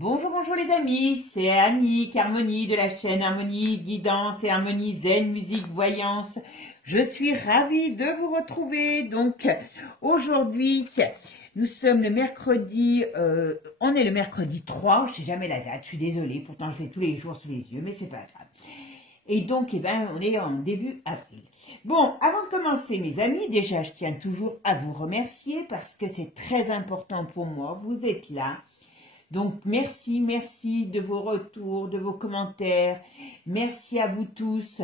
Bonjour, bonjour les amis, c'est Annick Harmonie de la chaîne Harmonie Guidance et Harmonie Zen Musique Voyance. Je suis ravie de vous retrouver. Donc aujourd'hui, nous sommes le mercredi, on est le mercredi 3, je sais jamais la date, je suis désolée, pourtant je l'ai tous les jours sous les yeux, mais c'est pas grave. Et donc, on est en début avril. Bon, avant de commencer, mes amis, déjà, je tiens toujours à vous remercier parce que c'est très important pour moi. Vous êtes là. Donc, merci de vos retours, de vos commentaires. Merci à vous tous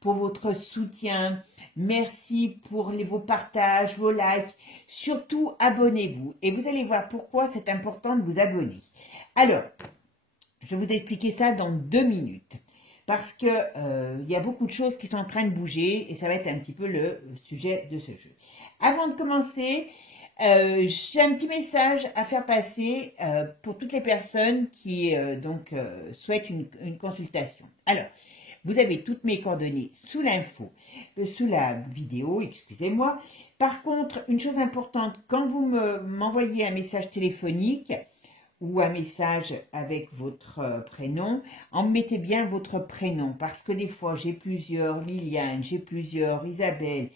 pour votre soutien. Merci pour vos partages, vos likes. Surtout, abonnez-vous. Et vous allez voir pourquoi c'est important de vous abonner. Alors, je vais vous expliquer ça dans 2 minutes. Parce que il y a beaucoup de choses qui sont en train de bouger et ça va être un petit peu le sujet de ce jeu. Avant de commencer, j'ai un petit message à faire passer pour toutes les personnes qui souhaitent une consultation. Alors, vous avez toutes mes coordonnées sous l'info, sous la vidéo, excusez-moi. Par contre, une chose importante, quand vous m'envoyez un message téléphonique, ou un message avec votre prénom, mettez bien votre prénom, parce que des fois j'ai plusieurs Liliane, j'ai plusieurs Isabelle,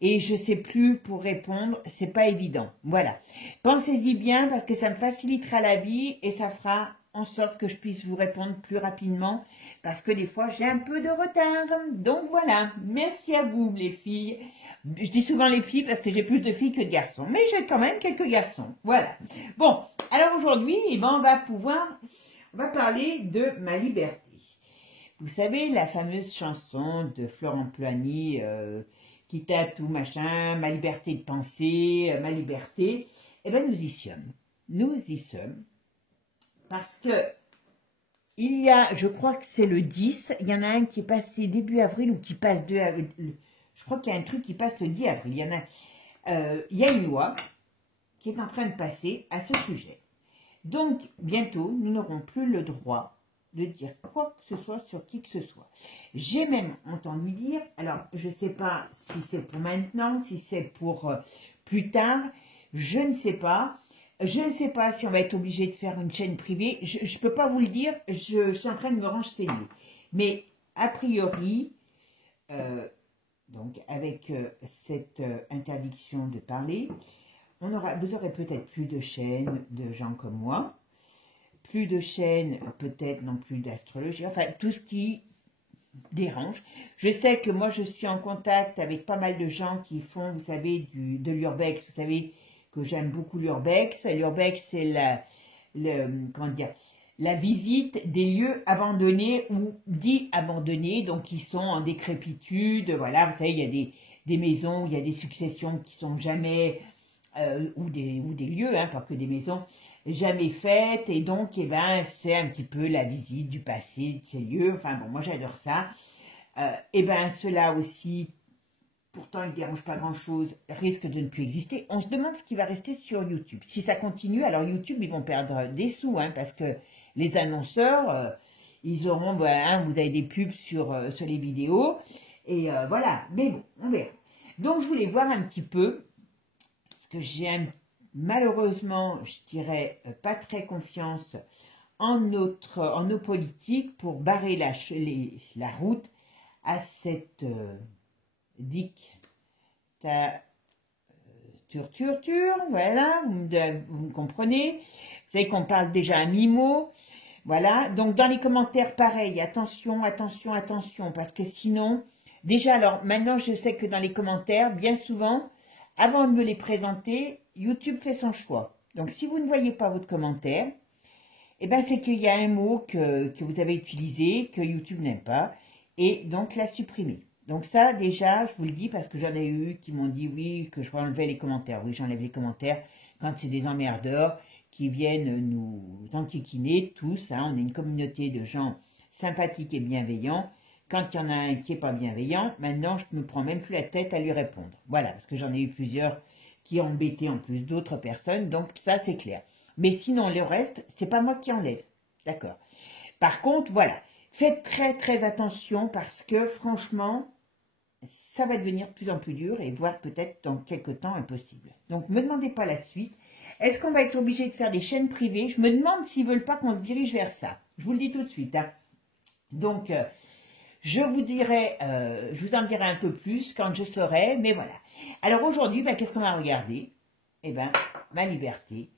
et je sais plus pour répondre, c'est pas évident. Voilà. Pensez-y bien, parce que ça me facilitera la vie, et ça fera en sorte que je puisse vous répondre plus rapidement, parce que des fois j'ai un peu de retard. Donc voilà, merci à vous les filles. Je dis souvent les filles parce que j'ai plus de filles que de garçons, mais j'ai quand même quelques garçons. Voilà. Bon, alors aujourd'hui, on va parler de ma liberté. Vous savez, la fameuse chanson de Florent Pagny, quitte à tout machin, ma liberté de penser, ma liberté. Eh bien, nous y sommes. Nous y sommes. Parce que il y a, je crois que c'est le 10, il y en a un qui est passé début avril ou qui passe 2 avril. Je crois qu'il y a un truc qui passe le 10 avril. Il y a une loi qui est en train de passer à ce sujet. Donc, bientôt, nous n'aurons plus le droit de dire quoi que ce soit sur qui que ce soit. J'ai même entendu dire, alors je ne sais pas si c'est pour maintenant, si c'est pour plus tard, je ne sais pas. Je ne sais pas si on va être obligé de faire une chaîne privée. Je ne peux pas vous le dire, je suis en train de me renseigner. Mais a priori, donc avec cette interdiction de parler, vous aurez peut-être plus de chaînes de gens comme moi, plus de chaînes peut-être non plus d'astrologie, enfin tout ce qui dérange. Je sais que moi je suis en contact avec pas mal de gens qui font, vous savez, de l'urbex. Vous savez que j'aime beaucoup l'urbex. L'urbex, c'est la visite des lieux abandonnés ou dits abandonnés, donc qui sont en décrépitude. Voilà, vous savez, il y a des maisons, il y a des successions qui sont jamais, ou des lieux, hein, pas que des maisons, jamais faites. Et donc, c'est un petit peu la visite du passé de ces lieux. Enfin bon, moi j'adore ça. Ceux-là aussi, pourtant ils ne dérangent pas grand-chose, risquent de ne plus exister. On se demande ce qui va rester sur YouTube. Si ça continue, alors YouTube, ils vont perdre des sous, hein, parce que les annonceurs, ils auront, vous avez des pubs sur les vidéos, et voilà. Mais bon, on verra. Donc, je voulais voir un petit peu, parce que j'ai malheureusement, je dirais, pas très confiance en nos politiques pour barrer la route à cette voilà, vous me comprenez. Vous savez qu'on parle déjà à mi-mot. Voilà, donc dans les commentaires, pareil, attention, parce que sinon, déjà, alors maintenant, je sais que dans les commentaires, bien souvent, avant de me les présenter, YouTube fait son choix. Donc, si vous ne voyez pas votre commentaire, c'est qu'il y a un mot que vous avez utilisé, que YouTube n'aime pas, et donc l'a supprimé. Donc ça, déjà, je vous le dis parce que j'en ai eu qui m'ont dit oui, que je enlevais les commentaires. Oui, j'enlève les commentaires quand c'est des emmerdeurs qui viennent nous enquiquiner tous. Hein. On est une communauté de gens sympathiques et bienveillants. Quand il y en a un qui n'est pas bienveillant, maintenant, je ne me prends même plus la tête à lui répondre. Voilà, parce que j'en ai eu plusieurs qui ont embêté en plus d'autres personnes. Donc ça, c'est clair. Mais sinon, le reste, c'est pas moi qui enlève. D'accord. Par contre, voilà. Faites très attention parce que franchement, ça va devenir de plus en plus dur et voire peut-être dans quelques temps impossible. Donc, ne me demandez pas la suite. Est-ce qu'on va être obligé de faire des chaînes privées? Je me demande s'ils ne veulent pas qu'on se dirige vers ça. Je vous le dis tout de suite. Hein. Donc, je vous en dirai un peu plus quand je saurai, mais voilà. Alors aujourd'hui, qu'est-ce qu'on va regarder? Eh bien, ma liberté.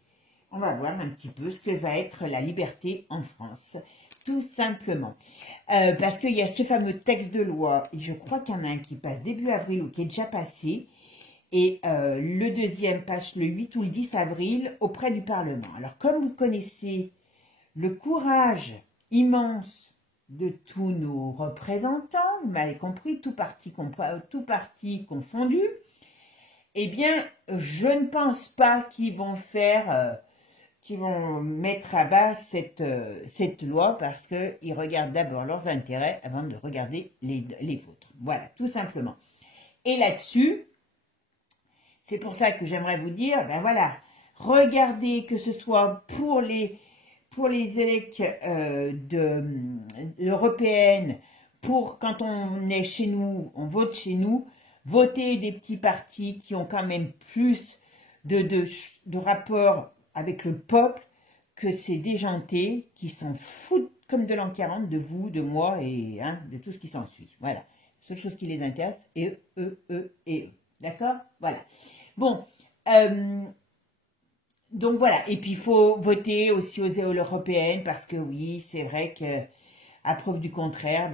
On va voir un petit peu ce que va être la liberté en France, tout simplement. Parce qu'il y a ce fameux texte de loi, et je crois qu'il y en a un qui passe début avril ou qui est déjà passé, et le deuxième passe le 8 ou le 10 avril auprès du Parlement. Alors, comme vous connaissez le courage immense de tous nos représentants, vous m'avez compris, tout parti confondu, eh bien, je ne pense pas qu'ils vont mettre à bas cette loi parce qu'ils regardent d'abord leurs intérêts avant de regarder les vôtres. Voilà, tout simplement. Et là-dessus, c'est pour ça que j'aimerais vous dire, ben voilà, regardez que ce soit pour les élections européennes, pour quand on est chez nous, on vote chez nous, votez des petits partis qui ont quand même plus de rapport avec le peuple que ces déjantés qui s'en foutent comme de l'an 40 de vous, de moi et de tout ce qui s'ensuit. Voilà, seule chose qui les intéresse, et eux. D'accord? Voilà. Bon, donc voilà, et puis il faut voter aussi aux européennes parce que oui, c'est vrai que à preuve du contraire,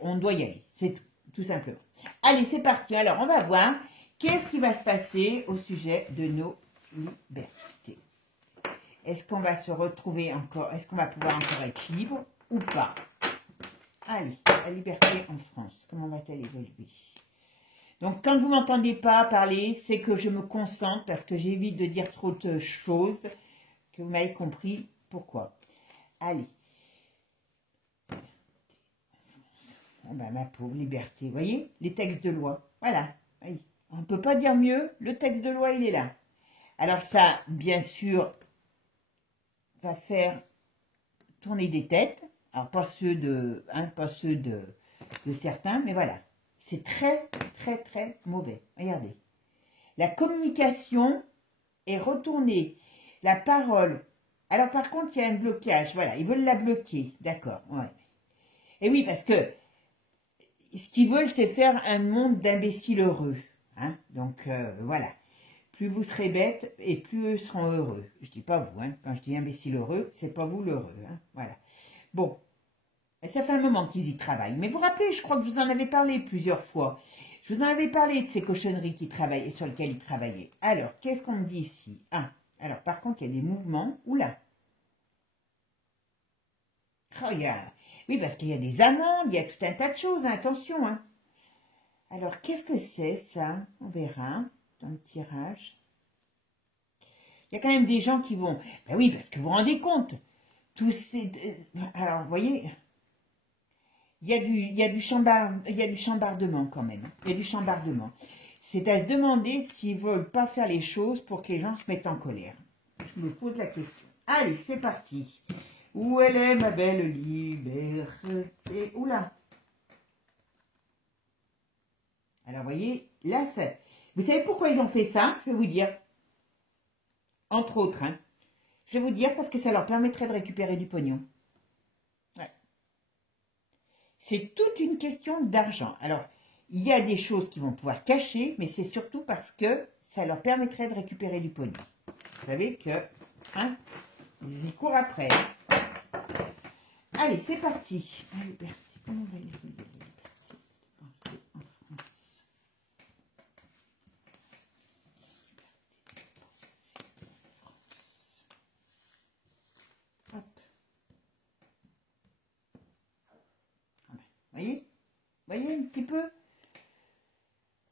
on doit y aller, c'est tout simplement. Allez, c'est parti. Alors, on va voir qu'est-ce qui va se passer au sujet de nos libertés. Est-ce qu'on va se retrouver encore, est-ce qu'on va pouvoir encore être libre ou pas? Allez, la liberté en France, comment va-t-elle évoluer? Donc, quand vous ne m'entendez pas parler, c'est que je me concentre parce que j'évite de dire trop de choses, que vous m'avez compris pourquoi. Allez. Oh ma pauvre liberté, vous voyez, les textes de loi, voilà, oui. On ne peut pas dire mieux, le texte de loi, il est là. Alors ça, bien sûr, va faire tourner des têtes, alors pas ceux de certains, mais voilà. C'est très, très, très mauvais. Regardez. La communication est retournée. La parole. Alors, par contre, il y a un blocage. Voilà, ils veulent la bloquer. D'accord. Ouais. Et oui, parce que ce qu'ils veulent, c'est faire un monde d'imbéciles heureux. Hein. Donc, voilà. Plus vous serez bêtes et plus eux seront heureux. Je ne dis pas vous. Hein. Quand je dis imbécile heureux, c'est pas vous l'heureux. Hein. Voilà. Bon. Ça fait un moment qu'ils y travaillent. Mais vous vous rappelez, je crois que je vous en avais parlé plusieurs fois. Je vous en avais parlé de ces cochonneries qui travaillaient, sur lesquelles ils travaillaient. Alors, qu'est-ce qu'on me dit ici? Alors, par contre, il y a des mouvements. Oula. Regarde. Oui, parce qu'il y a des amendes, il y a tout un tas de choses. Hein, attention. Hein. Alors, qu'est-ce que c'est, ça? On verra dans le tirage. Il y a quand même des gens qui vont... Ben oui, parce que vous vous rendez compte. Tous ces... Alors, vous voyez... Il y a du chambardement quand même. Il y a du chambardement. C'est à se demander s'ils ne veulent pas faire les choses pour que les gens se mettent en colère. Je me pose la question. Allez, c'est parti. Où elle est, ma belle liberté? Oula. Alors, vous voyez, là, vous savez pourquoi ils ont fait ça? Je vais vous dire. Entre autres, hein. Je vais vous dire parce que ça leur permettrait de récupérer du pognon. C'est toute une question d'argent. Alors, il y a des choses qu'ils vont pouvoir cacher, mais c'est surtout parce que ça leur permettrait de récupérer du pognon. Vous savez que, ils y courent après. Allez, c'est parti. La liberté, comment va évoluer la liberté de penser en France? Hop. Voyez un petit peu.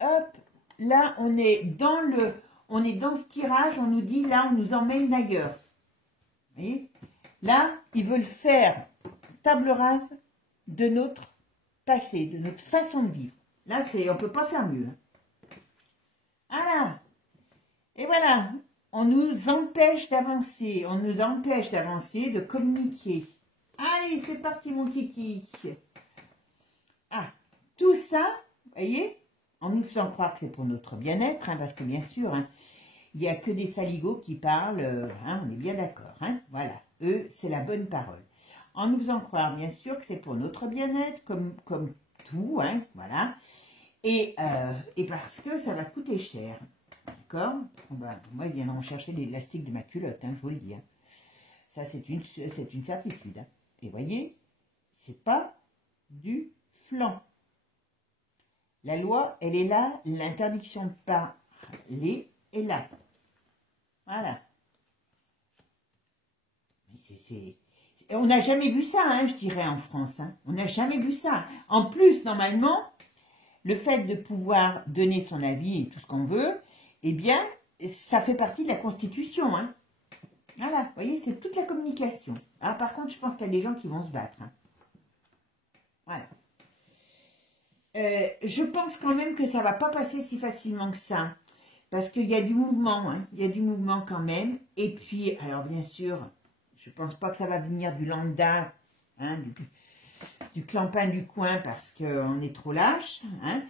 Hop, là on est dans ce tirage, on nous dit là on nous emmène d'ailleurs. Vous voyez? Là, ils veulent faire table rase de notre passé, de notre façon de vivre. Là, on ne peut pas faire mieux. Voilà. Et voilà, on nous empêche d'avancer, de communiquer. Allez, c'est parti mon kiki. Tout ça, vous voyez, en nous faisant croire que c'est pour notre bien-être, parce que bien sûr, Il n'y a que des saligots qui parlent, hein, on est bien d'accord, hein, voilà. Eux, c'est la bonne parole. En nous faisant croire, bien sûr, que c'est pour notre bien-être, comme tout, hein, voilà. Et parce que ça va coûter cher, d'accord? Moi, ils viendront chercher l'élastique de ma culotte, hein, je vous le dis. Hein. Ça, c'est une certitude. Hein. Et voyez, c'est pas du flan. La loi, elle est là, l'interdiction de parler est là. Voilà. On n'a jamais vu ça, hein, je dirais, en France. Hein. On n'a jamais vu ça. En plus, normalement, le fait de pouvoir donner son avis et tout ce qu'on veut, eh bien, ça fait partie de la Constitution. Hein. Voilà, vous voyez, c'est toute la communication. Alors, par contre, je pense qu'il y a des gens qui vont se battre. Hein. Voilà. Je pense quand même que ça ne va pas passer si facilement que ça. Parce qu'il y a du mouvement, hein. Il y a du mouvement quand même. Et puis, alors bien sûr, je ne pense pas que ça va venir du lambda, hein, du clampin du coin parce qu'on est trop lâche. Hein.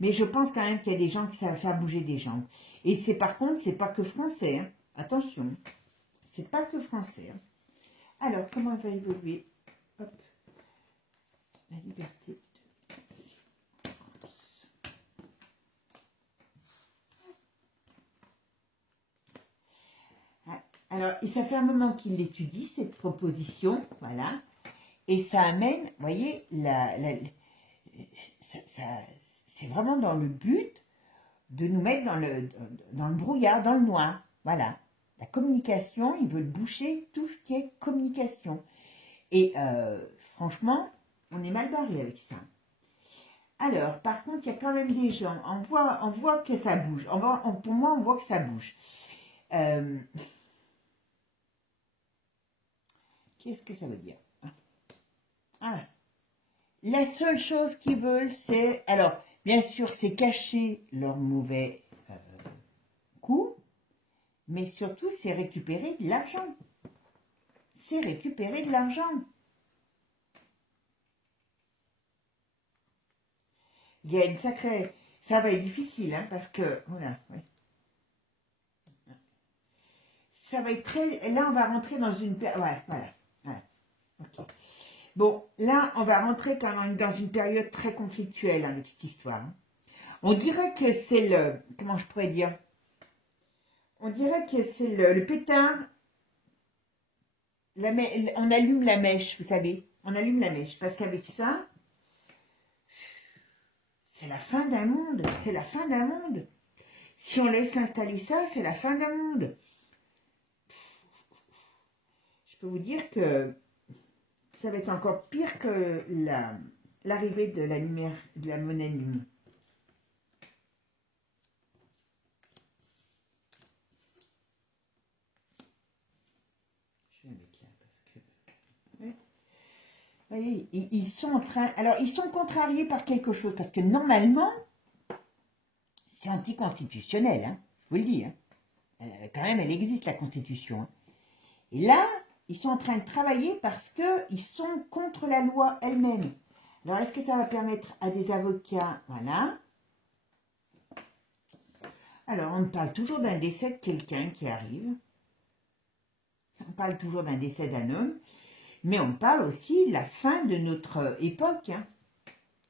Mais je pense quand même qu'il y a des gens qui savent faire bouger des gens. Et c'est par contre, c'est pas que français. Hein. Attention, c'est pas que français. Hein. Alors, comment va évoluer Hop. La liberté. Alors, et ça fait un moment qu'il l'étudie, cette proposition, voilà, et ça amène, vous voyez, c'est vraiment dans le but de nous mettre dans le brouillard, dans le noir, voilà. La communication, ils veulent boucher tout ce qui est communication. Et franchement, on est mal barré avec ça. Alors, par contre, il y a quand même des gens, on voit que ça bouge, pour moi, on voit que ça bouge. Qu'est-ce que ça veut dire? Ah. La seule chose qu'ils veulent, c'est... Alors, bien sûr, c'est cacher leur mauvais coup, mais surtout, c'est récupérer de l'argent. C'est récupérer de l'argent. Il y a une sacrée... Ça va être difficile, hein, parce que... Voilà, ouais. Ça va être très... Là, on va rentrer dans une... Ouais, voilà. Ouais. Ok. Bon, là, on va rentrer quand même dans une période très conflictuelle avec cette histoire. On dirait que c'est le... Comment je pourrais dire? On dirait que c'est le pétard. On allume la mèche, vous savez. On allume la mèche. Parce qu'avec ça, c'est la fin d'un monde. C'est la fin d'un monde. Si on laisse installer ça, c'est la fin d'un monde. Je peux vous dire que ça va être encore pire que l'arrivée de la monnaie numérique. Je vais mettre là parce que... Ouais. Vous voyez, ils sont en train... Alors, ils sont contrariés par quelque chose parce que normalement, c'est anticonstitutionnel, hein, je vous le dis. Hein. Quand même, elle existe, la Constitution. Hein. Et là, ils sont en train de travailler parce qu'ils sont contre la loi elle-même. Alors, est-ce que ça va permettre à des avocats... Voilà. Alors, on parle toujours d'un décès de quelqu'un qui arrive. On parle toujours d'un décès d'un homme. Mais on parle aussi de la fin de notre époque. Hein.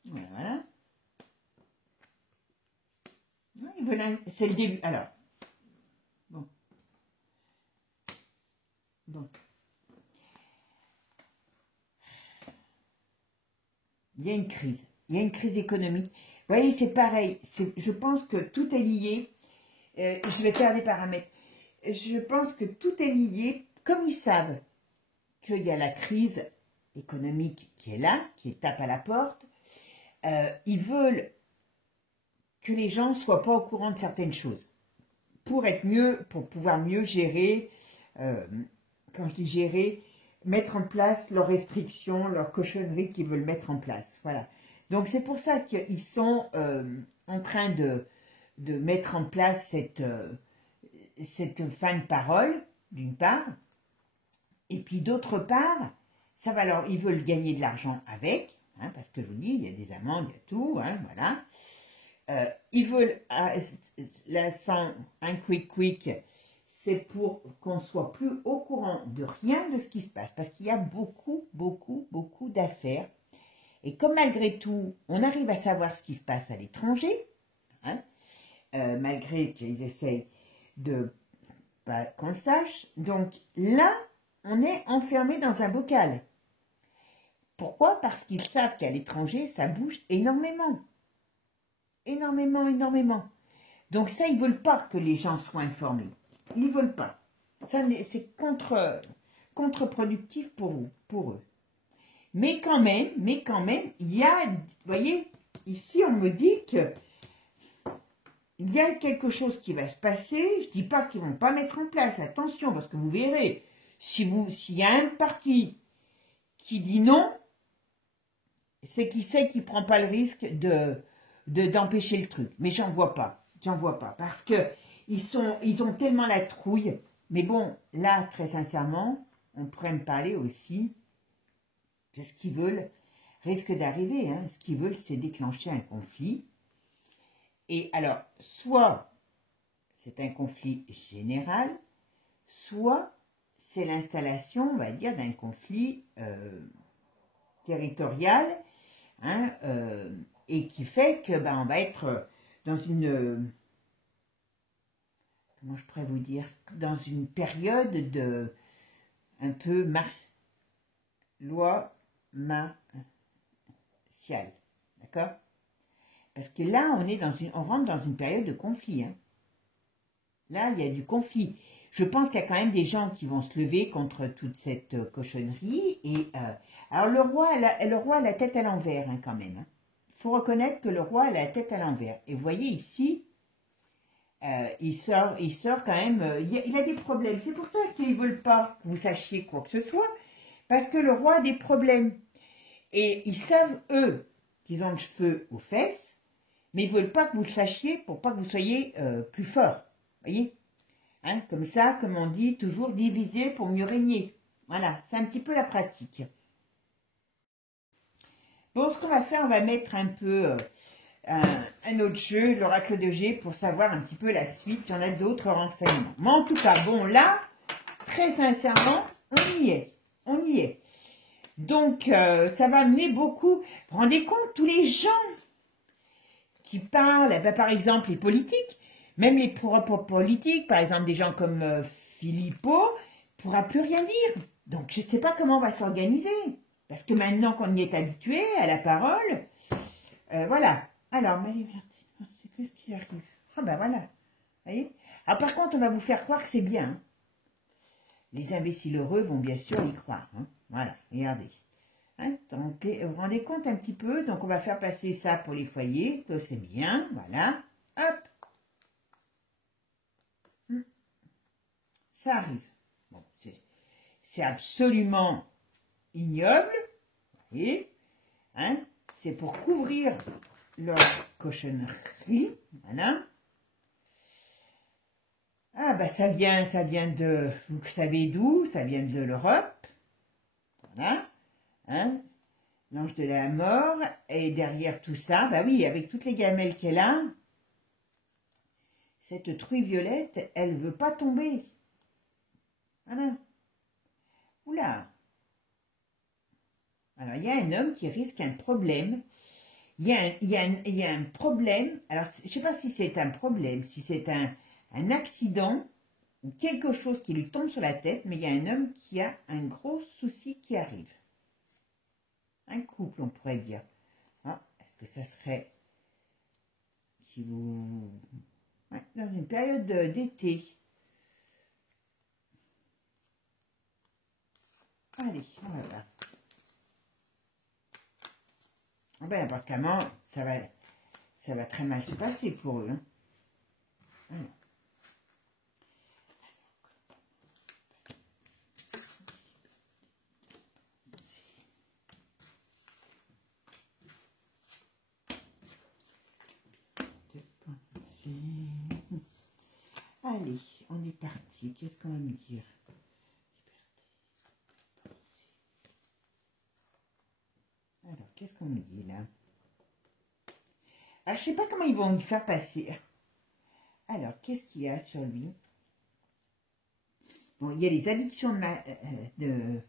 Voilà. C'est le début. Alors. Bon. Donc. Il y a une crise. Il y a une crise économique. Vous voyez, c'est pareil. Je pense que tout est lié. Je vais faire des paramètres. Je pense que tout est lié, comme ils savent qu'il y a la crise économique qui est là, qui tape à la porte. Ils veulent que les gens ne soient pas au courant de certaines choses. Pour être mieux, pour pouvoir mieux gérer, quand je dis gérer, mettre en place leurs restrictions, leurs cochonneries qu'ils veulent mettre en place. Voilà. Donc c'est pour ça qu'ils sont en train de mettre en place cette fin de parole, d'une part, et puis d'autre part, ça va alors, ils veulent gagner de l'argent avec, hein, parce que je vous dis, il y a des amendes, il y a tout, hein, voilà. Ils veulent, là, sans un quick, c'est pour qu'on ne soit plus au courant de rien de ce qui se passe, parce qu'il y a beaucoup d'affaires. Et comme malgré tout, on arrive à savoir ce qui se passe à l'étranger, hein, malgré qu'ils essayent de pas qu'on le sache, donc là, on est enfermé dans un bocal. Pourquoi? Parce qu'ils savent qu'à l'étranger, ça bouge énormément. Énormément. Donc ça, ils ne veulent pas que les gens soient informés. Ils ne veulent pas. Ça, c'est contre-productif pour eux. Mais quand même, il y a, vous voyez, ici, on me dit que il y a quelque chose qui va se passer. Je ne dis pas qu'ils ne vont pas mettre en place. Attention, parce que vous verrez, s'il y a un parti qui dit non, c'est qui sait qu'il ne prend pas le risque d'empêcher le truc. Mais j'en vois pas. Parce que ils ont tellement la trouille. Mais bon, là, très sincèrement, on pourrait me parler aussi de ce qu'ils veulent, risque d'arriver. Hein. Ce qu'ils veulent, c'est déclencher un conflit. Et alors, soit c'est un conflit général, soit c'est l'installation, on va dire, d'un conflit territorial, hein, et qui fait que on va être dans une, comment je pourrais vous dire, dans une période de un peu loi martiale, d'accord? Parce que là, on rentre dans une période de conflit. Hein. Là, il y a du conflit. Je pense qu'il y a quand même des gens qui vont se lever contre toute cette cochonnerie. Et alors le roi a la tête à l'envers, hein, quand même. Hein. Il faut reconnaître que le roi a la tête à l'envers. Et vous voyez ici, il sort quand même. Il a des problèmes. C'est pour ça qu'ils ne veulent pas que vous sachiez quoi que ce soit, parce que le roi a des problèmes. Et ils savent eux qu'ils ont le feu aux fesses. Mais ils ne veulent pas que vous le sachiez pour pas que vous soyez plus fort. Voyez, hein, comme ça, comme on dit, toujours diviser pour mieux régner. Voilà, c'est un petit peu la pratique. Bon, ce qu'on va faire, on va mettre un peu un autre jeu, l'oracle de G, pour savoir un petit peu la suite, si on a d'autres renseignements. Mais en tout cas, bon, là, très sincèrement, on y est. Donc, ça va amener beaucoup. Vous vous rendez compte, tous les gens qui parlent, par exemple les politiques, même les propres politiques, par exemple des gens comme Philippot, ne pourra plus rien dire. Donc je ne sais pas comment on va s'organiser. Parce que maintenant qu'on y est habitué à la parole, voilà. Alors, Marie-Martine, qu'est-ce qui arrive? Ah ben voilà. Vous voyez? Alors par contre, on va vous faire croire que c'est bien. Hein. Les imbéciles heureux vont bien sûr y croire. Hein. Voilà, regardez. Hein, donc, vous vous rendez compte un petit peu, donc on va faire passer ça pour les foyers, c'est bien, voilà, hop, ça arrive. Bon, c'est absolument ignoble, vous voyez, hein, c'est pour couvrir leur cochonnerie, voilà. Ah bah ça vient de, vous savez d'où, ça vient de l'Europe, voilà. Hein, l'ange de la mort, et derrière tout ça, bah oui, avec toutes les gamelles qu'elle a, cette truie violette, elle ne veut pas tomber. Voilà. Oula. Alors, il y a un homme qui risque un problème. Il y a un problème. Alors, je ne sais pas si c'est un problème, si c'est un accident ou quelque chose qui lui tombe sur la tête, mais il y a un homme qui a un gros souci qui arrive. Un couple, on pourrait dire. Ah, est-ce que ça serait qui vous... Ouais, dans une période d'été. Allez, voilà. Ah ben, apparemment, ça va très mal se passer pour eux. Hein. Alors. Allez, on est parti. Qu'est-ce qu'on va me dire? Alors, qu'est-ce qu'on me dit là? Alors, je sais pas comment ils vont lui faire passer. Alors, qu'est-ce qu'il y a sur lui? Bon, il y a les addictions de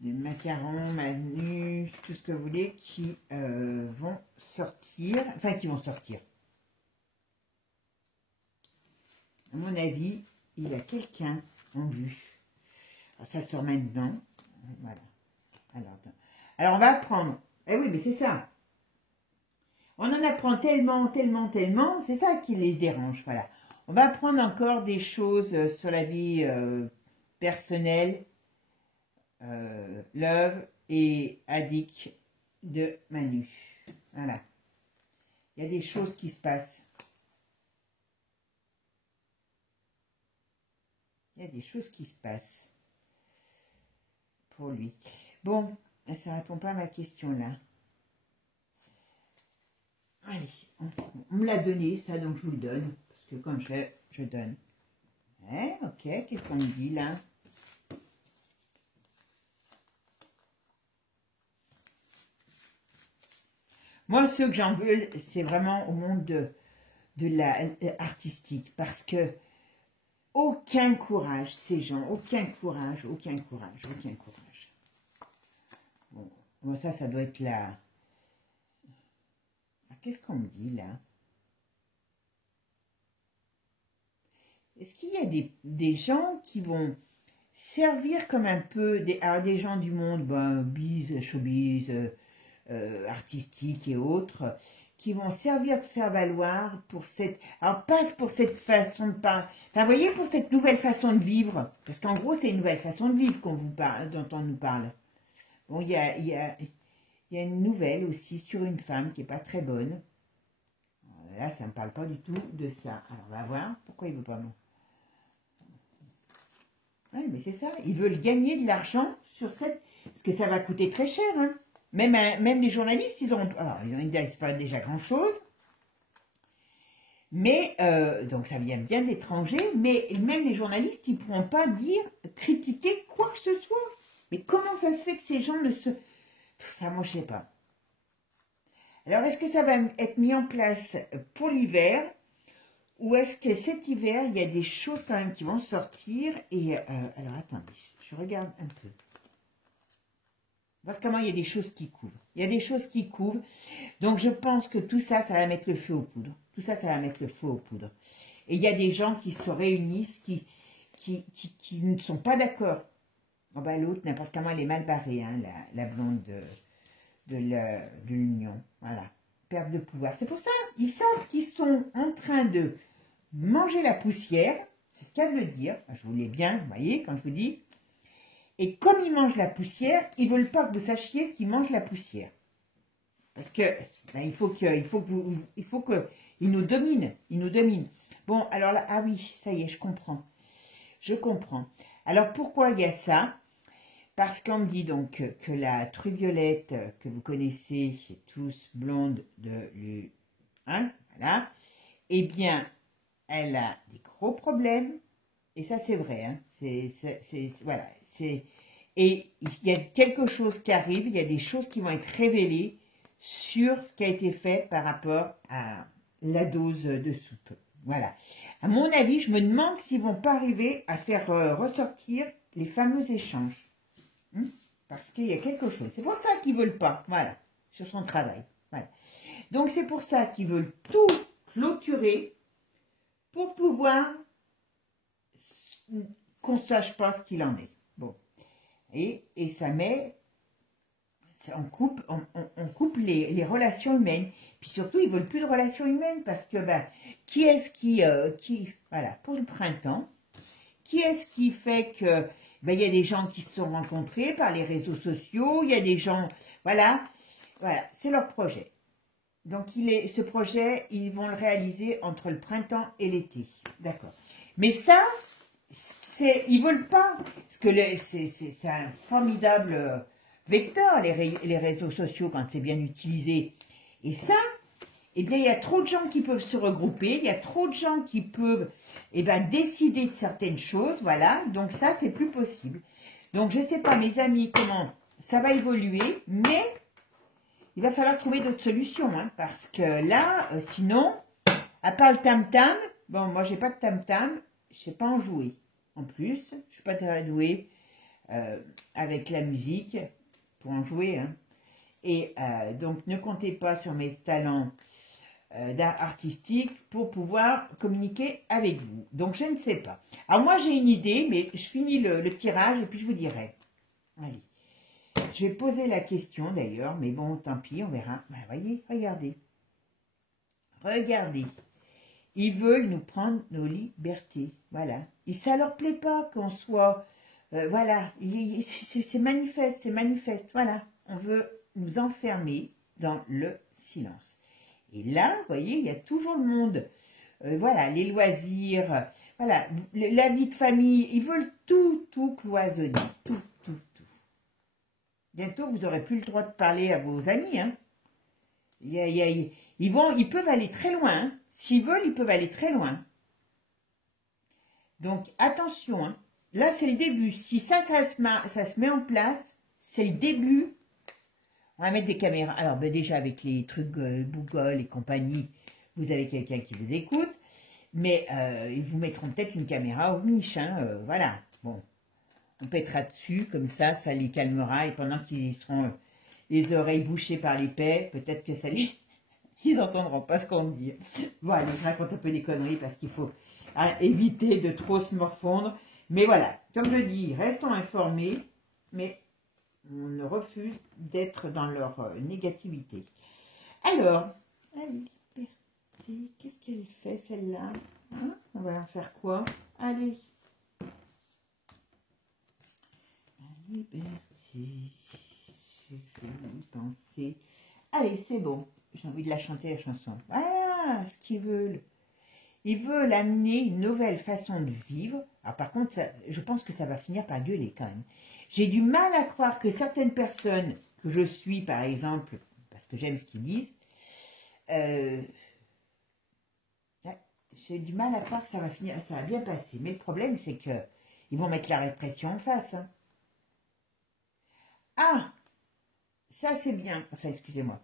macarons, manus, tout ce que vous voulez, qui vont sortir, enfin qui vont sortir. À mon avis, il y a quelqu'un en vue. Alors, ça sort maintenant. Voilà. Alors, on va apprendre. Eh oui, mais c'est ça. On en apprend tellement, tellement, tellement. C'est ça qui les dérange. Voilà. On va apprendre encore des choses sur la vie personnelle, Love et Addict de Manu. Voilà. Il y a des choses qui se passent. Il y a des choses qui se passent pour lui. Bon, ça ne répond pas à ma question là. Allez, on me l'a donné, ça, donc je vous le donne. Parce que quand je donne. Ouais, ok, qu'est-ce qu'on me dit là? Moi, ceux que j'en veux, c'est vraiment au monde de la artistique. Parce que aucun courage, ces gens, aucun courage, aucun courage, aucun courage. Bon, ça doit être là. Qu'est-ce qu'on me dit là? Est-ce qu'il y a des gens qui vont servir comme un peu des gens du monde, showbiz, artistique et autres, qui vont servir de faire valoir pour cette... Alors, pas pour cette façon de parler... Enfin, vous voyez, pour cette nouvelle façon de vivre. Parce qu'en gros, c'est une nouvelle façon de vivre dont on nous parle. Bon, il y a une nouvelle aussi sur une femme qui n'est pas très bonne. Là, ça ne me parle pas du tout de ça. Alors, on va voir. Pourquoi il ne veut pas... Oui, mais c'est ça. Ils veulent gagner de l'argent sur cette... Parce que ça va coûter très cher, hein. Même les journalistes, ils ont... Alors, ils ne disent pas déjà grand-chose. Mais, donc ça vient bien d'étrangers. Mais même les journalistes, ils ne pourront pas critiquer quoi que ce soit. Mais comment ça se fait que ces gens ne se... Enfin, moi, je ne sais pas. Alors, est-ce que ça va être mis en place pour l'hiver? Ou est-ce que cet hiver, il y a des choses quand même qui vont sortir? Et, alors, attendez, je regarde un peu. Voir comment il y a des choses qui couvrent. Il y a des choses qui couvrent. Donc, je pense que tout ça, ça va mettre le feu aux poudres. Tout ça, ça va mettre le feu aux poudres. Et il y a des gens qui se réunissent, qui ne sont pas d'accord. Oh ben, l'autre, n'importe comment, elle est mal barrée, hein, la blonde de l'Union. Voilà. Perte de pouvoir. C'est pour ça, ils savent qu'ils sont en train de manger la poussière. C'est le cas de le dire. Je vous l'ai bien, vous voyez, quand je vous dis... Et comme ils mangent la poussière, ils ne veulent pas que vous sachiez qu'ils mangent la poussière. Parce que il faut qu'ils nous dominent. Ils nous dominent. Bon, alors là, ah oui, ça y est, je comprends. Je comprends. Alors pourquoi il y a ça? Parce qu'on me dit donc que la Truviolette, que vous connaissez tous, blonde de hein, voilà, eh bien, elle a des gros problèmes. Et ça, c'est vrai. Hein, voilà. Et il y a quelque chose qui arrive, il y a des choses qui vont être révélées sur ce qui a été fait par rapport à la dose de soupe. Voilà. À mon avis, je me demande s'ils ne vont pas arriver à faire ressortir les fameux échanges. Parce qu'il y a quelque chose. C'est pour ça qu'ils ne veulent pas, voilà, sur son travail. Voilà. Donc, c'est pour ça qu'ils veulent tout clôturer pour pouvoir qu'on ne sache pas ce qu'il en est. Bon. Et ça met, on coupe les relations humaines. Puis surtout, ils ne veulent plus de relations humaines parce que, qui est-ce qui, voilà, pour le printemps, qui est-ce qui fait que, il y a des gens qui se sont rencontrés par les réseaux sociaux, il y a des gens, voilà, c'est leur projet. Donc, ce projet, ils vont le réaliser entre le printemps et l'été. D'accord. Mais ça, ils veulent pas, parce que c'est un formidable vecteur, les réseaux sociaux, quand c'est bien utilisé. Et ça, eh bien, il y a trop de gens qui peuvent se regrouper, il y a trop de gens qui peuvent décider de certaines choses, voilà. Donc ça, c'est plus possible. Donc, je ne sais pas, mes amis, comment ça va évoluer, mais il va falloir trouver d'autres solutions, hein, parce que là, sinon, à part le tam-tam, bon, moi, j'ai pas de tam-tam, je sais pas en jouer. En plus, je suis pas très douée avec la musique pour en jouer, hein. Et donc, ne comptez pas sur mes talents d'art artistique pour pouvoir communiquer avec vous. Donc, je ne sais pas. Alors, moi, j'ai une idée, mais je finis le tirage et puis je vous dirai. Allez. Je vais poser la question d'ailleurs, mais bon, tant pis, on verra. Ben, voyez, regardez. Regardez. Ils veulent nous prendre nos libertés. Voilà. Et ça leur plaît pas qu'on soit... voilà. C'est manifeste, c'est manifeste. Voilà. On veut nous enfermer dans le silence. Et là, vous voyez, il y a toujours le monde. Voilà, les loisirs. Voilà, la vie de famille. Ils veulent tout cloisonner. Tout. Bientôt, vous n'aurez plus le droit de parler à vos amis. Hein. Ils peuvent aller très loin. Hein. S'ils veulent, ils peuvent aller très loin. Donc, attention. Hein. Là, c'est le début. Si ça se met en place, c'est le début. On va mettre des caméras. Alors, ben, déjà, avec les trucs Google et compagnie, vous avez quelqu'un qui vous écoute. Mais ils vous mettront peut-être une caméra au niche. Hein, voilà. Bon. On pètera dessus, comme ça les calmera. Et pendant qu'ils seront les oreilles bouchées par les paix, peut-être que ça les... Ils n'entendront pas ce qu'on dit. Voilà, je raconte un peu des conneries parce qu'il faut éviter de trop se morfondre. Mais voilà, comme je dis, restons informés, mais on refuse d'être dans leur négativité. Alors, allez, qu'est-ce qu'elle fait celle-là, hein? On va en faire quoi? Allez. Liberté, je vais penser. Allez, c'est bon. J'ai envie de la chanter, la chanson. Ah, ce qu'ils veulent. Ils veulent amener une nouvelle façon de vivre. Alors, par contre, je pense que ça va finir par gueuler quand même. J'ai du mal à croire que certaines personnes que je suis, par exemple, parce que j'aime ce qu'ils disent, j'ai du mal à croire que ça va finir, ça va bien passer. Mais le problème, c'est que ils vont mettre la répression en face. Hein. Ah, ça c'est bien. Enfin, excusez-moi.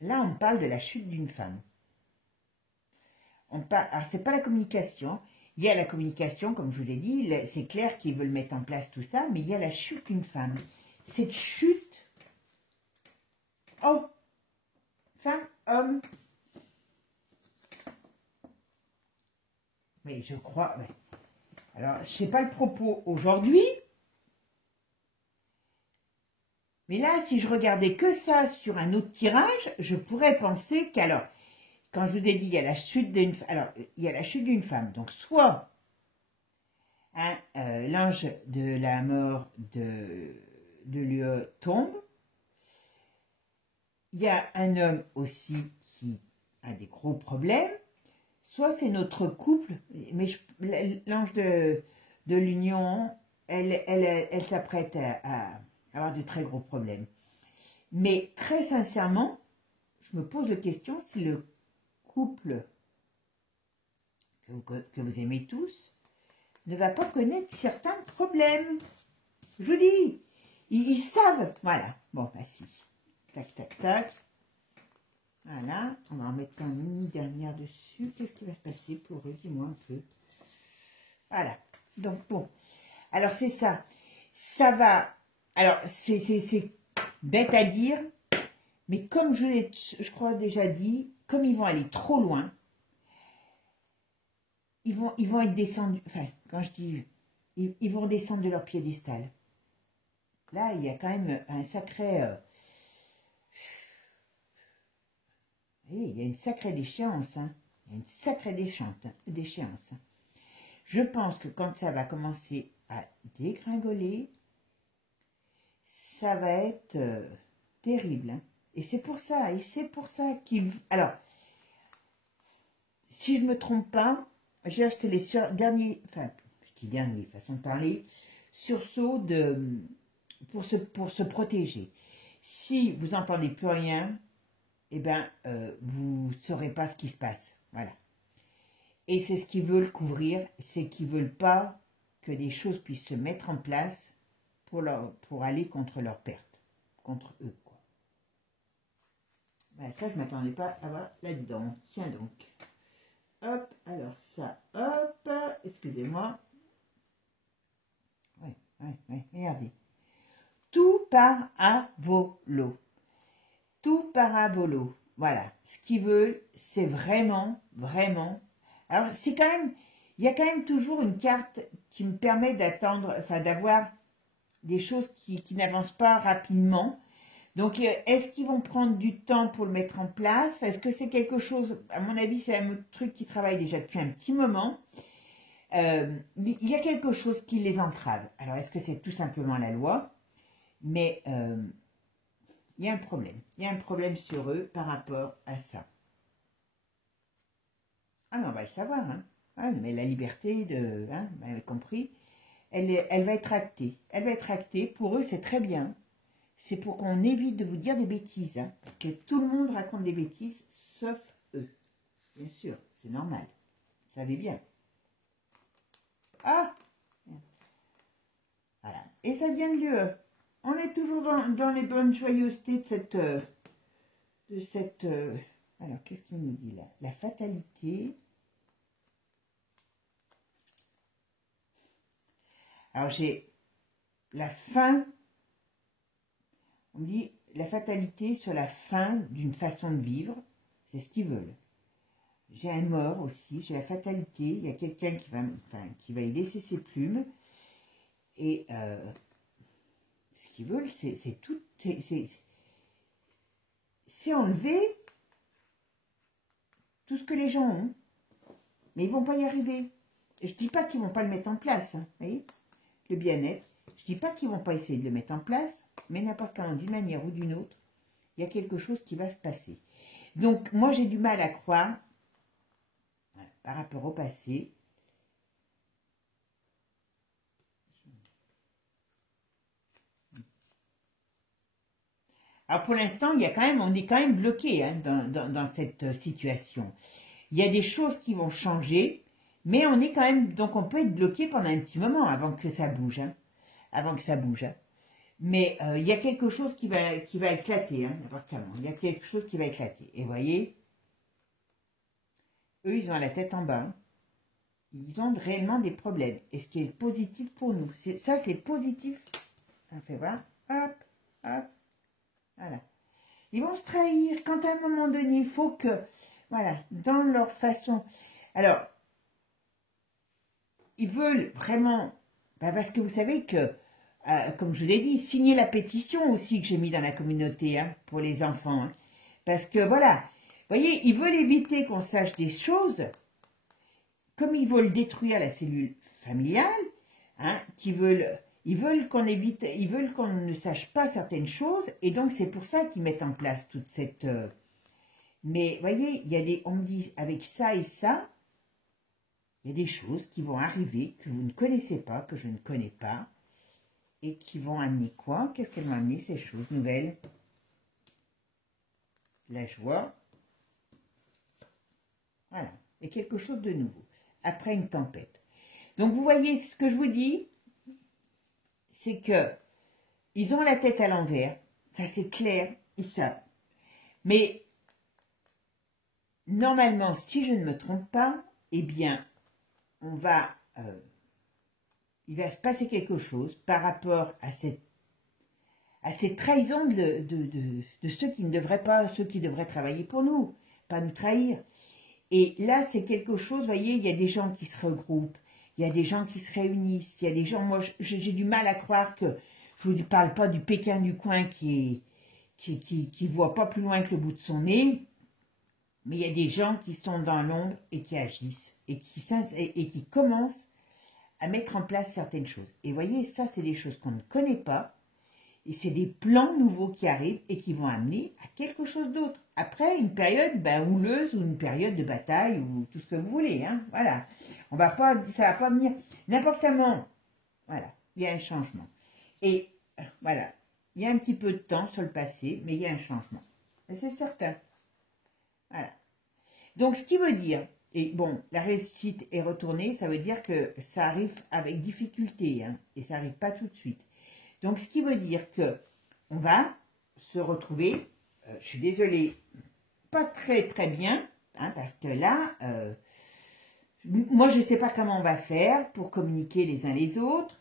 Là, on parle de la chute d'une femme. Alors, c'est pas la communication. Il y a la communication, comme je vous ai dit, c'est clair qu'ils veulent mettre en place tout ça, mais il y a la chute d'une femme. Cette chute... Oh, femme, homme. Mais je crois... Ouais. Alors, je ne sais pas le propos aujourd'hui, mais là, si je regardais que ça sur un autre tirage, je pourrais penser qu'alors, quand je vous ai dit, il y a la chute d'une femme. Donc, soit l'ange de la mort de l'UE tombe. Il y a un homme aussi qui a des gros problèmes. Soit c'est notre couple, mais l'ange de l'union, elle s'apprête à avoir de très gros problèmes. Mais très sincèrement, je me pose la question si le couple que vous aimez tous ne va pas connaître certains problèmes. Je vous dis, ils savent. Voilà. Bon, bah si. Tac, tac, tac. Voilà. On va en mettre une dernière dessus. Qu'est-ce qui va se passer pour eux? Dis-moi un peu. Voilà. Donc, bon. Alors, c'est ça. Ça va... Alors, c'est bête à dire, mais comme je crois déjà dit, comme ils vont aller trop loin, ils vont être descendus, enfin, quand je dis, ils vont descendre de leur piédestal. Là, il y a quand même un sacré... il y a une sacrée déchéance, hein. Il y a une sacrée déchéance. Je pense que quand ça va commencer à dégringoler, ça va être terrible. Hein. Et c'est pour ça qu'ils... Alors, si je ne me trompe pas, c'est les derniers, enfin, je dis dernier, façon de parler, sursauts pour se protéger. Si vous n'entendez plus rien, eh bien, vous ne saurez pas ce qui se passe. Voilà. Et c'est ce qu'ils veulent couvrir, c'est qu'ils ne veulent pas que des choses puissent se mettre en place pour aller contre leur perte. contre eux, quoi. Ben, ça, je ne m'attendais pas à voir là-dedans. Tiens donc. Hop, alors ça, hop, excusez-moi. Oui, regardez. Tout part à volo. Tout part à volo. Voilà. Ce qu'ils veulent, c'est vraiment, vraiment. Alors, c'est quand même, il y a quand même toujours une carte qui me permet d'attendre, enfin, d'avoir des choses qui n'avancent pas rapidement. Donc, est-ce qu'ils vont prendre du temps pour le mettre en place? Est-ce que c'est quelque chose, à mon avis, c'est un truc qui travaille déjà depuis un petit moment. Il y a quelque chose qui les entrave. Alors, est-ce que c'est tout simplement la loi? Mais il y a un problème. Il y a un problème sur eux par rapport à ça. Ah mais on va le savoir. Hein. Ah, mais la liberté, vous avez compris, elle va être actée. Elle va être actée. Pour eux, c'est très bien. C'est pour qu'on évite de vous dire des bêtises. Hein, parce que tout le monde raconte des bêtises, sauf eux. Bien sûr, c'est normal. Vous savez bien. Ah, voilà. Et ça vient de Dieu. On est toujours dans les bonnes joyeusetés de cette... alors, qu'est-ce qu'il nous dit là? La fatalité. Alors, j'ai la fin. On dit la fatalité sur la fin d'une façon de vivre. C'est ce qu'ils veulent. J'ai un mort aussi. J'ai la fatalité. Il y a quelqu'un qui va y laisser ses plumes. Et... ce qu'ils veulent, c'est tout, c'est enlever tout ce que les gens ont, mais ils vont pas y arriver. Et je dis pas qu'ils vont pas le mettre en place, hein, vous voyez, le bien-être. Je dis pas qu'ils vont pas essayer de le mettre en place, mais n'importe quand, d'une manière ou d'une autre, il y a quelque chose qui va se passer. Donc, moi, j'ai du mal à croire, par rapport au passé. Alors pour l'instant, on est quand même bloqué hein, dans cette situation. Il y a des choses qui vont changer, mais on est quand même, donc on peut être bloqué pendant un petit moment avant que ça bouge, hein, avant que ça bouge. Hein. Mais il y a quelque chose qui va éclater, hein, importantement. Il y a quelque chose qui va éclater. Et vous voyez, eux, ils ont la tête en bas. Hein. Ils ont réellement des problèmes. Et ce qui est positif pour nous, ça c'est positif. On fait voir, hop, hop. Voilà. Ils vont se trahir quand à un moment donné, il faut que, voilà, dans leur façon. Alors, ils veulent vraiment, parce que vous savez que, comme je vous ai dit, signer la pétition aussi que j'ai mis dans la communauté hein, pour les enfants. Hein, parce que voilà, vous voyez, ils veulent éviter qu'on sache des choses, comme ils veulent détruire la cellule familiale, hein, ils veulent qu'on évite, ils veulent qu'on ne sache pas certaines choses, et donc c'est pour ça qu'ils mettent en place toute cette... Mais, vous voyez, il y a on me dit, avec ça et ça, il y a des choses qui vont arriver, que vous ne connaissez pas, que je ne connais pas, et qui vont amener quoi? Qu'est-ce qu'elles vont amener, ces choses nouvelles? La joie. Voilà, et quelque chose de nouveau, après une tempête. Donc, vous voyez, ce que je vous dis, c'est que ils ont la tête à l'envers, ça c'est clair, ils savent. Mais normalement, si je ne me trompe pas, eh bien, il va se passer quelque chose par rapport à cette trahison de ceux qui ne devraient pas, ceux qui devraient travailler pour nous, pas nous trahir. Et là, c'est quelque chose, vous voyez, il y a des gens qui se regroupent, il y a des gens qui se réunissent, il y a des gens, moi j'ai du mal à croire que, je ne vous parle pas du Pékin du coin qui voit pas plus loin que le bout de son nez, mais il y a des gens qui sont dans l'ombre et qui agissent et qui commencent à mettre en place certaines choses. Et vous voyez, ça c'est des choses qu'on ne connaît pas, et c'est des plans nouveaux qui arrivent et qui vont amener à quelque chose d'autre. Après, une période houleuse ou une période de bataille ou tout ce que vous voulez. Hein, voilà. Ça va pas venir n'importe comment. Voilà, il y a un changement. Et voilà, il y a un petit peu de temps sur le passé, mais il y a un changement. Et c'est certain. Voilà. Donc, ce qui veut dire, et bon, la réussite est retournée, ça veut dire que ça arrive avec difficulté, hein, et ça n'arrive pas tout de suite. Donc, ce qui veut dire que on va se retrouver. Je suis désolée, pas très bien, hein, parce que là, moi je ne sais pas comment on va faire pour communiquer les uns les autres.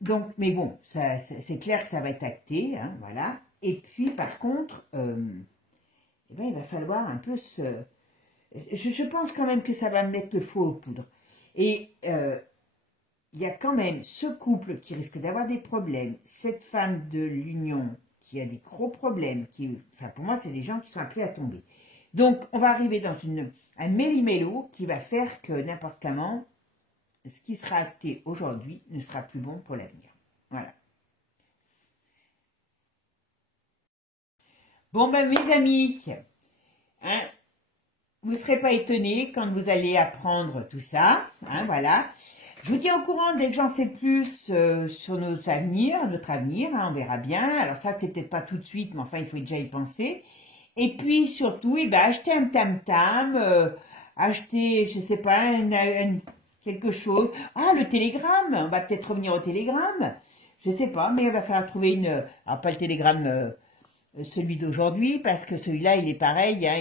Donc, mais bon, c'est clair que ça va être acté, hein, voilà. Et puis par contre, eh ben, il va falloir un peu se... Je pense quand même que ça va me mettre le feu aux poudres. Et il y a quand même ce couple qui risque d'avoir des problèmes, cette femme de l'union qui a des gros problèmes, enfin pour moi c'est des gens qui sont appelés à tomber. Donc on va arriver dans un méli-mélo qui va faire que n'importe comment, ce qui sera acté aujourd'hui ne sera plus bon pour l'avenir. Voilà. Bon ben mes amis, hein, vous ne serez pas étonnés quand vous allez apprendre tout ça, hein, voilà. Je vous tiens au courant dès que j'en sais plus sur notre avenir, hein, on verra bien. Alors ça, c'est peut-être pas tout de suite, mais enfin, il faut déjà y penser. Et puis surtout, eh ben, achetez un tam-tam, achetez, je sais pas, quelque chose. Ah, le télégramme, on va peut-être revenir au télégramme. Je sais pas, mais il va falloir trouver alors pas le télégramme, celui d'aujourd'hui, parce que celui-là, il est pareil, hein,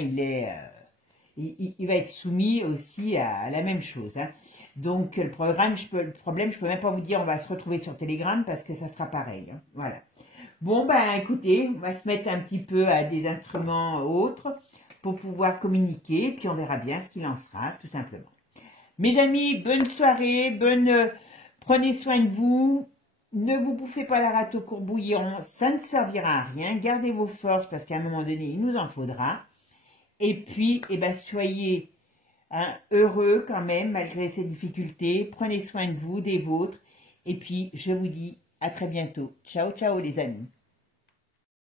il va être soumis aussi à la même chose, hein. Donc le problème, je peux même pas vous dire on va se retrouver sur Telegram parce que ça sera pareil, hein. Voilà. Bon ben écoutez, on va se mettre un petit peu à des instruments autres pour pouvoir communiquer, puis on verra bien ce qu'il en sera, tout simplement. Mes amis, bonne soirée, prenez soin de vous, ne vous bouffez pas la rate au courbouillon, ça ne servira à rien, gardez vos forces parce qu'à un moment donné, il nous en faudra. Et puis, eh ben, soyez heureux quand même, malgré ces difficultés. Prenez soin de vous, des vôtres. Et puis, je vous dis à très bientôt. Ciao, ciao les amis.